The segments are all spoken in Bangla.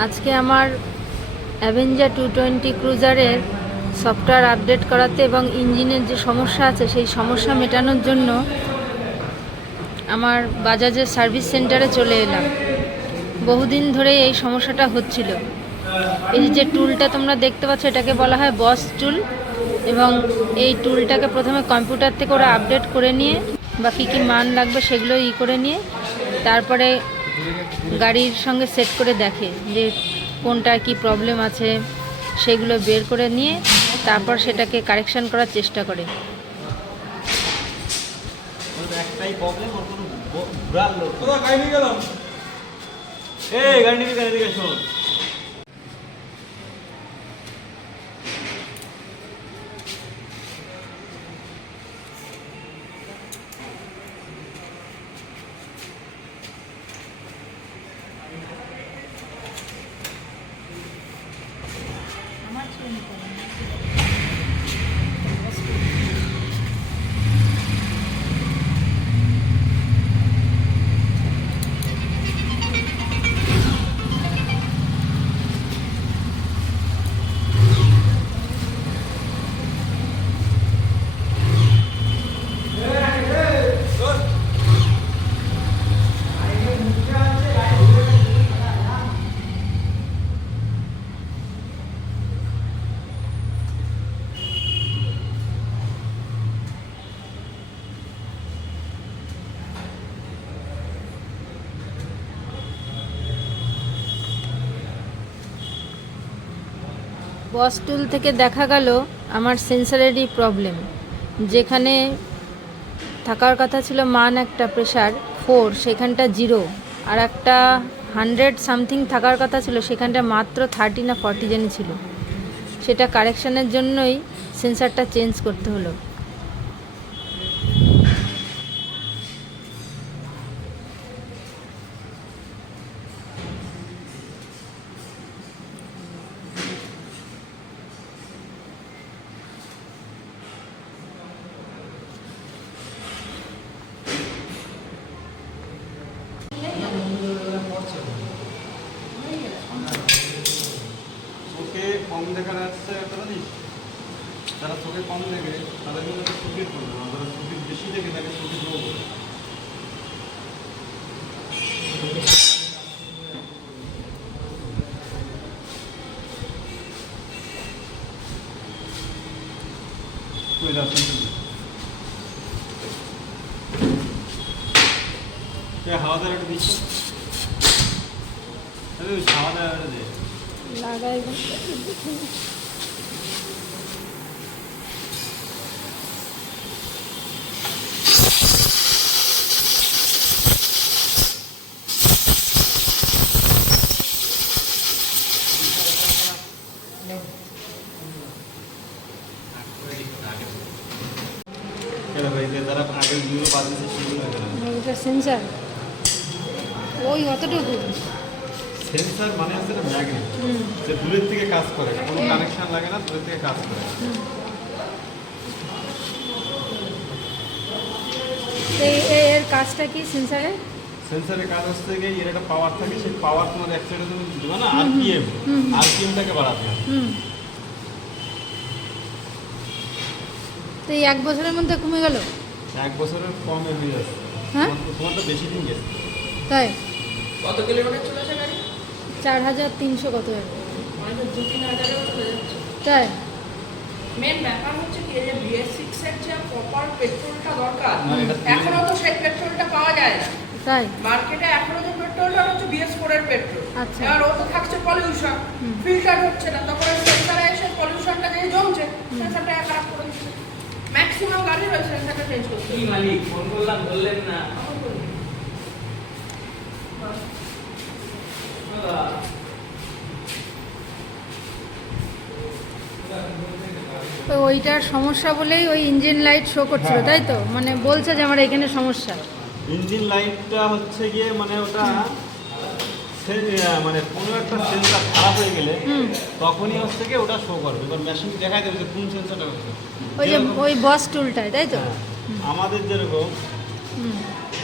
আজকে আমার অ্যাভেঞ্জার 220 ক্রুজারের সফটওয়্যার আপডেট করাতে এবং ইঞ্জিনের যে সমস্যা আছে সেই সমস্যা মেটানোর জন্য আমার বাজাজের সার্ভিস সেন্টারে চলে এলাম। বহুদিন ধরে এই সমস্যাটা হচ্ছিল। এই যে টুলটা তোমরা দেখতে পাচ্ছ এটাকে বলা হয় বস টুল, এবং এই টুলটাকে প্রথমে কম্পিউটার থেকে ওরা আপডেট করে নিয়ে বা কী কী মান লাগবে সেগুলো করে নিয়ে তারপরে গাড়ির সঙ্গে সেট করে দেখে যে কোনটার কি প্রবলেম আছে সেগুলো বের করে নিয়ে তারপর সেটাকে কারেকশন করার চেষ্টা করে। একটাই প্রবলেম, আর কোনো ঘোরার লোক কোথাও গাড়ি নিয়ে গেলাম। এই গাড়ি নিয়ে এদিকে শোন। বস টুল থেকে দেখা গেল আমার সেন্সারেরই প্রবলেম। যেখানে থাকার কথা ছিল মান একটা প্রেশার 4, সেখানটা 0, আর একটা 100 সামথিং থাকার কথা ছিল সেখানটা মাত্র 30 না 40 জানি ছিল। সেটা কারেকশানের জন্যই সেন্সারটা চেঞ্জ করতে হলো। চোখে কম দেখা যাচ্ছে একটা জিনিস, যারা চোখে কম দেখে তাদের মধ্যে চোখের প্রবলেম, আর যারা চোখে বেশি দেখে তাদের চোখের রোগ। হাওয়া দেওয়াটা দিচ্ছে, হাওয়া দেওয়াটা দে লাগাই সেন্সার ওই অতটুকু সেন্সার মানে হচ্ছে না ম্যাগনেট, যে দূরের থেকে কাজ করে, কোনো কানেকশন লাগে না, দূরের থেকে কাজ করে। এর কাজটা কি সেন্সারের? সেন্সারের কাজ হচ্ছে গিয়ে এর একটা পাওয়ার থাকে, সেই পাওয়ার তোমার এক সাইডে তুমি দিবা না, আরপিএমটাকে বাড়াতে হবে। তো এই 1 বছরের মধ্যে কমে গেল? 1 বছরের কমে হয়ে যাচ্ছে। হ্যাঁ, তোমার তো বেশি দিন গেছে। তাই? কত কিলোমিটার চলেছে গাড়ি? 4300 কত যাবে? মানে তো 2-3 হাজারেও চলে যাচ্ছে। তাই মেন ব্যাপার হচ্ছে কি, যে BS6 এর যে প্রপার পেট্রোলটা দরকার, এখনো তো সেই পেট্রোলটা পাওয়া যায় না। তাই মার্কেটে এখনো যে পেট্রোলটা হচ্ছে BS4 এর পেট্রোল। আচ্ছা। আর ও তো থাকছে পলিউশন, ফিল্টার হচ্ছে না, তখন সেন্সারে এসে পলিউশনটা যে জমছে, সেন্সারটা খারাপ করে দিচ্ছে। ম্যাক্সিমাম গাড়ি রয়েছে সেন্সারটা চেঞ্জ করতে। কি মালিক ফোন করলাম বললেন না। তো ওইটার সমস্যা বলেই ওই ইঞ্জিন লাইট শো করছিল, তাই তো? মানে বলছে যে আমার এখানে সমস্যা। ইঞ্জিন লাইটটা হচ্ছে গিয়ে মানে ওটা মানে কোনো একটা সেন্সার খারাপ হয়ে গেলে তখনই হচ্ছে কি ওটা শো করবে, এবার মেশিন দেখাই দেবে যে কোন সেন্সারটা হচ্ছে। ওই যে ওই বস টুলটায়, তাই তো? আমাদের যেরকম হুম।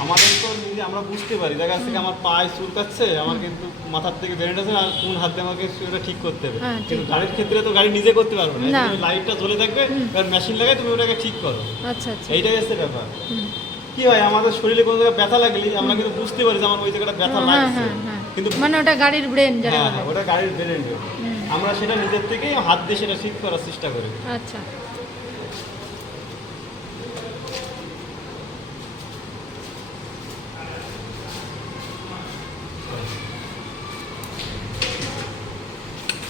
আমাদের তো নিজে আমরা বুঝতে পারি, দেখা যাচ্ছে কি আমার পায়ে চুলকাচ্ছে, আমার কিন্তু মাথার থেকে বেরেন্ট আছে আর কোন হাতে আমাকে ওটা ঠিক করতে হবে। হ্যাঁ, কিন্তু ঠিক। গাড়ির ক্ষেত্রে তো গাড়ি নিজে করতে পারবে না, না। তুমি লাইটটা জ্বলে থাকবে, এবার মেশিন লাগাই তুমি ওটাকে ঠিক করো, আচ্ছা আচ্ছা। এইটাই হচ্ছে ব্যাপার। হুম। কি হয় আমাদের শরীরে কোনো জায়গায় ব্যথা লাগলে আমরা কিন্তু বুঝতে পারি যে আমার ওই জায়গাটা ব্যথা হ্যাঁ লাগছে, হ্যাঁ হ্যাঁ, কিন্তু মানে ওটা গাড়ির ব্রেন যারা হ্যাঁ বলে। ওটা গাড়ির বেরেন্ট, হুম। আমরা সেটা নিজের থেকেই হাত দিয়ে সেটা ঠিক করার চেষ্টা করি। আচ্ছা।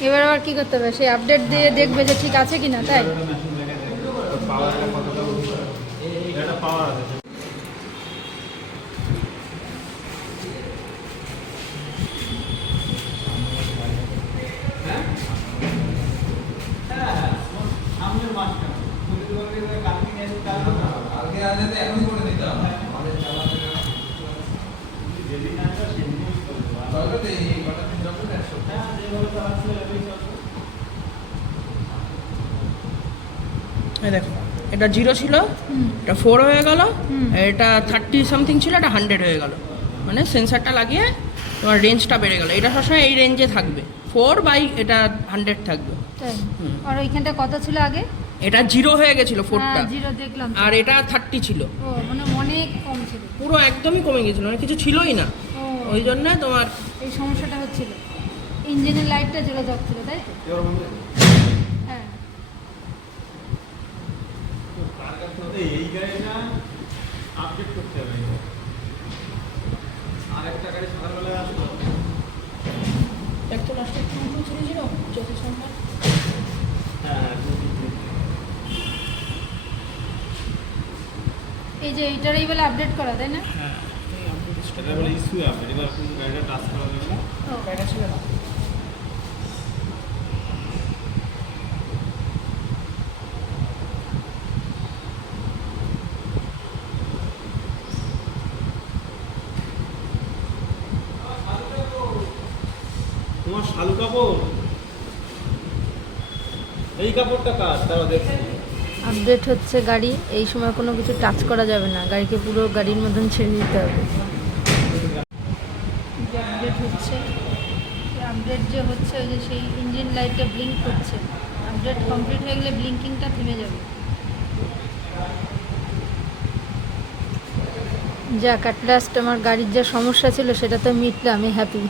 এবার আবার কি করতে হবে, সেই আপডেট দিয়ে দেখবে যে ঠিক আছে কিনা, তাই? মেশিন লাগাই দেখবে পাওয়ারটা কতটা উঠছে, এটা পাওয়ার আছে। সামনের মাসটা আগে আগে তো এখনই করে দিতাম আমাদের চালাতে যেদিন আসবে সেদিনই করবো। চলবে তো এই কটা দিন যাবে না হ্যাঁ যেভাবে চালাচ্ছিল এভাবেই চলবে। এই দেখো, এটা 0 ছিল, এটা 4 হয়ে গেল, এটা 30 সামথিং ছিল, এটা 100 হয়ে গেল। মানে সেন্সারটা লাগিয়ে তোমার রেঞ্জটা বেড়ে গেল। এটা সবসময় এই রেঞ্জে থাকবে, 4 বাই এটা 100 থাকবে। তাই। আর ওইখানটা কত ছিল আগে? এটা 0 হয়ে গেছিল 4টা, হ্যাঁ, 0 দেখলাম তো। আর এটা 30 ছিল। ও মানে অনেক কম ছিল। পুরো একদমই কমে গেছিল, মানে কিছু ছিলই না। ও, ওই জন্য তোমার এই সমস্যাটা হচ্ছিল, ইঞ্জিনের লাইটটা জ্বলে যাচ্ছিল, তাই তো? এবার বন্ধু হ্যাঁ। তার কাছে এই গাড়িটা আপডেট করতে হবে। আরেকটা গাড়ি সকালবেলায় আসলো, একটা লাস্টে একটু ছিল 0 যত সম্ভব। হ্যাঁ এই যে এইটারই বলে আপডেট করা, তাই না? হ্যাঁ এটা বলে ইস্যু আপডেট, এবার কিন্তু গাড়িটা টাচ করা যাবে না। ও, এটা ছিল না। তোমার শালু কাপড়, এই কাপড়টা কার তারা দেখছি। আপডেট হচ্ছে গাড়ি, এই সময় কোনো কিছু টাচ করা যাবে না, গাড়িকে পুরো গাড়ির মতন ছেড়ে দিতে হবে। আপডেট হচ্ছে, আপডেট যে হচ্ছে ওই যে সেই ইঞ্জিন লাইটটা ব্লিঙ্ক করছে, আপডেট কমপ্লিট হয়ে গেলে ব্লিঙ্কিংটা থেমে যাবে। যাক, অ্যাট লাস্ট আমার গাড়ির যা সমস্যা ছিল সেটা তো মিটলে আমি হ্যাপি।